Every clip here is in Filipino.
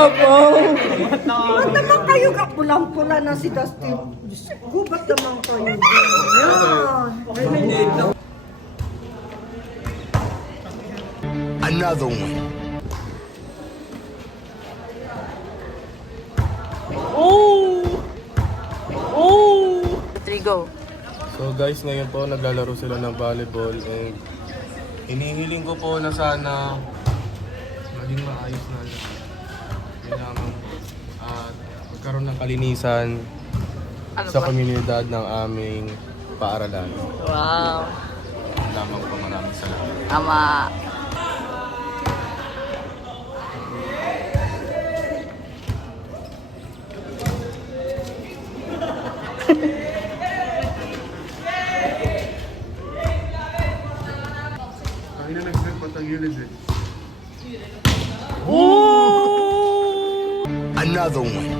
Ba't naman kayo kapulang-pula na si Dustin? Gubat naman kayo. Yan. Another one. Go. So guys, ngayon po naglalaro sila ng volleyball and hinihiling ko po na sana maging maayos na lamang po at magkaroon ng kalinisan sa komunidad ng aming paaralan. Wow. Lamang po, maraming salamat. Tama. Kanina nag-breakfast ang gilid eh. Another one.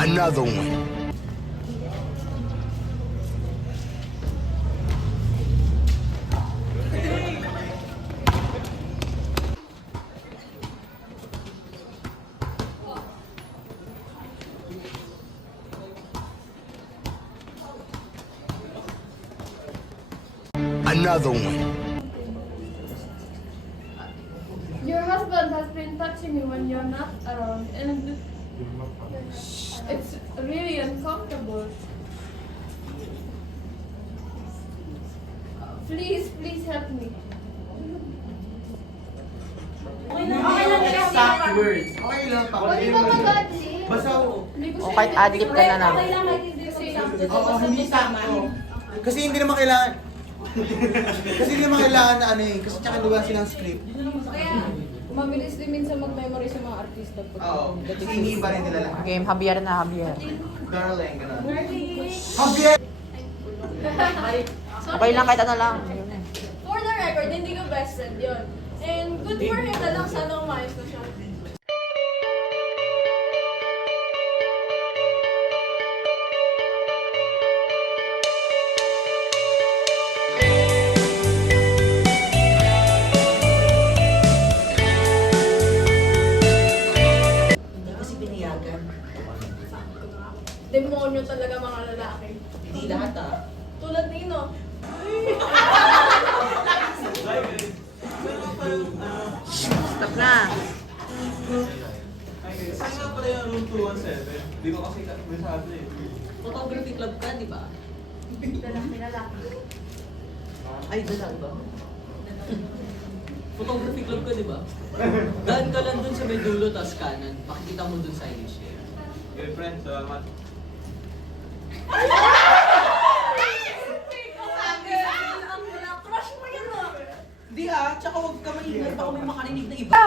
Another one. Another one. Your husband has been touching me when you're not around, and it's really uncomfortable. Please help me. Exact words. Okay lang pa. Pwede ba mag-adlib? Basta, O kahit adlib ka na lang. oo, hindi sakto. Kasi hindi naman kailangan. Kasi hindi naman kailangan na ano eh. Kasi tsaka diba silang script. Mabilis din minsan mag-memory sa mga artista. Oo. Kasi hindi ba rin nila lahat. Game, Javier na, Javier. Darling, gano'n. Javier! Okay lang, kahit ano lang. For the record, hindi ko best friend yun. And good for him na lang sana umayos na siya. Demonyo talaga mga lalaki. Hindi lahat ah. Tulad nino. Stop na. Saan nga pala yung room 217? Di ba kasi masyado eh. Photography club ka, di ba? Lalaki. Ay, dalang ba? Photography club ka, di ba? Daan ka lang dun sa may dulo, tas kanan. Makikita mo dun sa share. Girlfriend, salamat. Crush mo yan mo. Di ah, tsaka huwag ka maingay, baka may makarinig na iba.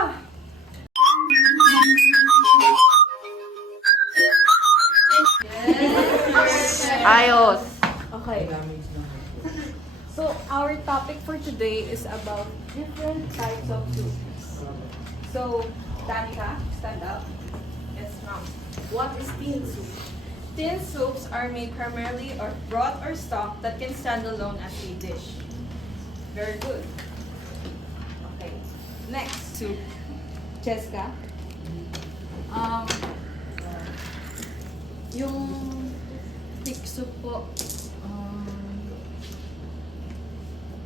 Ayos. Okay. So our topic for today is about different types of soups. So, Danica, stand up. Yes, ma'am. What is tin soup? Tin soups are made primarily of broth or stock that can stand alone as a dish. Very good. Okay. Next soup. Jessica. Yung thick soup po.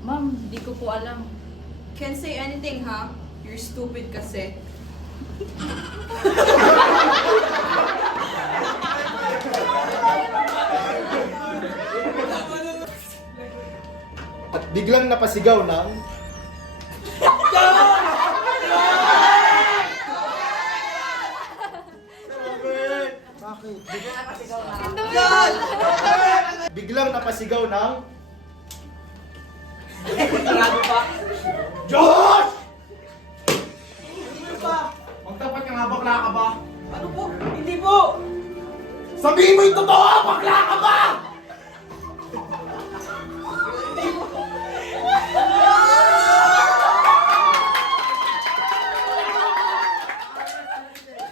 Ma'am, di ko po alam. Can't say anything, ha? You're stupid kasi. At biglang napasigaw ng... Bakit? Biglang napasigaw ng... Tarado pa. Josh! Ano ba? Magtapat ka nga, bakla ka ba? Ano po? Hindi po! Sabihin mo yung totoo! Bakla ka ba?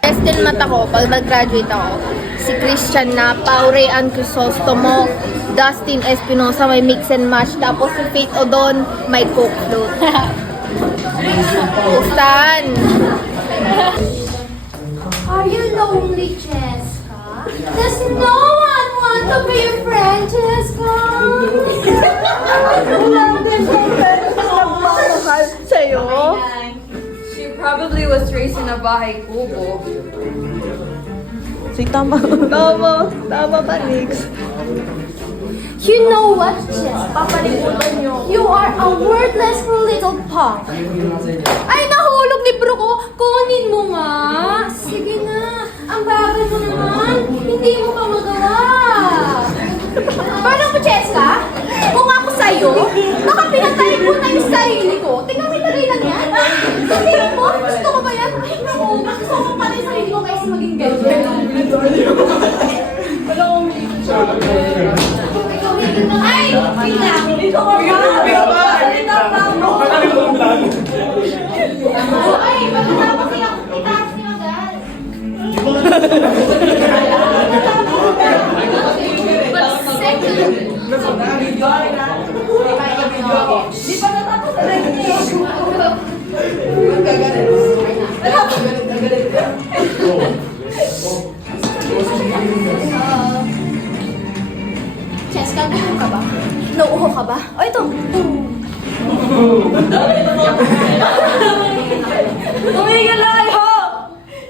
Testin mata ko pag nag-graduate ako. si Christian Napaw, Rayan Crisostomo, Dustin Espinosa, may mix and match. Tapos si Faith Odon, may coke float. Stan! Are you lonely, Jessica? Does no one want to be your friend, Jessica? Sa'yo? She probably was raised in a bahay kubo. Tama pa, Nix. You know what, Jessica? You are a worthless little punk. Ay, nahulog libro ko. Kunin mo nga. Sige na. Ang bagal mo naman. Hindi mo pa magawa. Paano mo, Jessica? Kung ako sa'yo, baka pinagtarik mo na yung sarili ko. Tingnan mo yung tagay lang yan. Sabihin mo, gusto ko ba yan? Ay, naku, mas gusto ko pala yung sarili ko kaysa maging ganyan. Ay! Wait lang! Dito ko ba? Ay! Pagkatapos itaas niyo agad. But second... Di pa natapos na rin niya. Jessica, nauho ka ba? Nauho ka ba? O ito! Tumigil na kayo!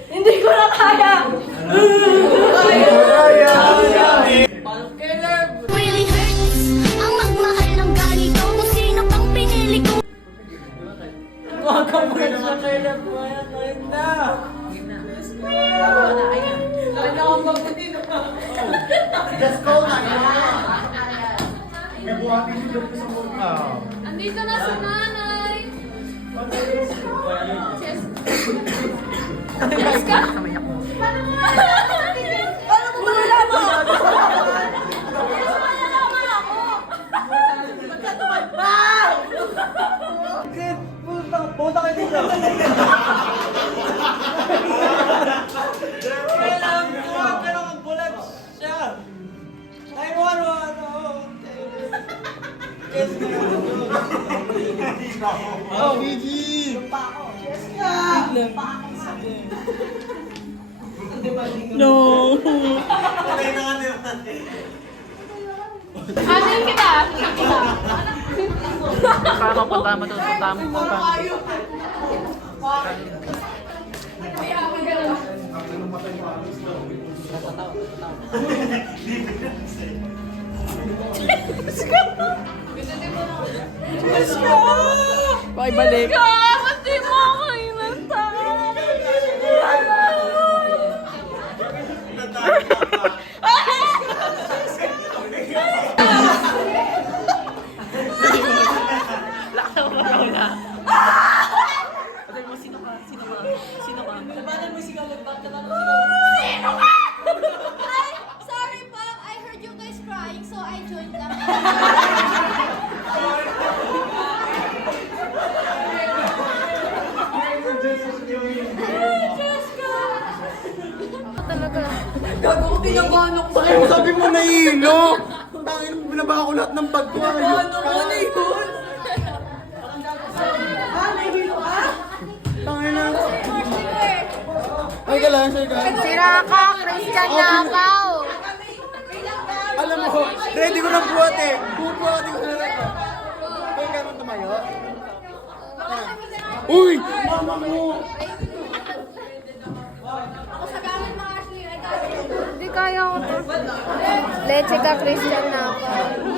Hindi ko na kaya! Really hurts ang magmahal ng ganito kung sino pang pinili ko. Andito na si nanay. Jessica? Paano mo malalaman? Puta kayo dito. Kailangan ko, pero ang bulat siya. Ay, ano. Yes, oh, Gigi! No! Amin kita. Para mapunta mo doon sa tamang punta. Bye, balik. Kasi mo kayo nasaan. Ay, sorry po. I heard you guys crying, so I joined them. Gago ko pinabahan ako sa'yo. Sabi mo nahihilo! Tangin mo, binaba ko lahat ng bag ko. Pinabahan ako na yun. Tangin na. Ay, kailangan siya ka. Sira ka, Christian Napaw. Alam mo, ready ko ng buhat eh. Buhat ko na rin. Kaya ka naman tumayo. Uy! Mama mo! Ako sa gamit mga Ashley. Hindi kaya ko to. Leche ka, Christian Napaw.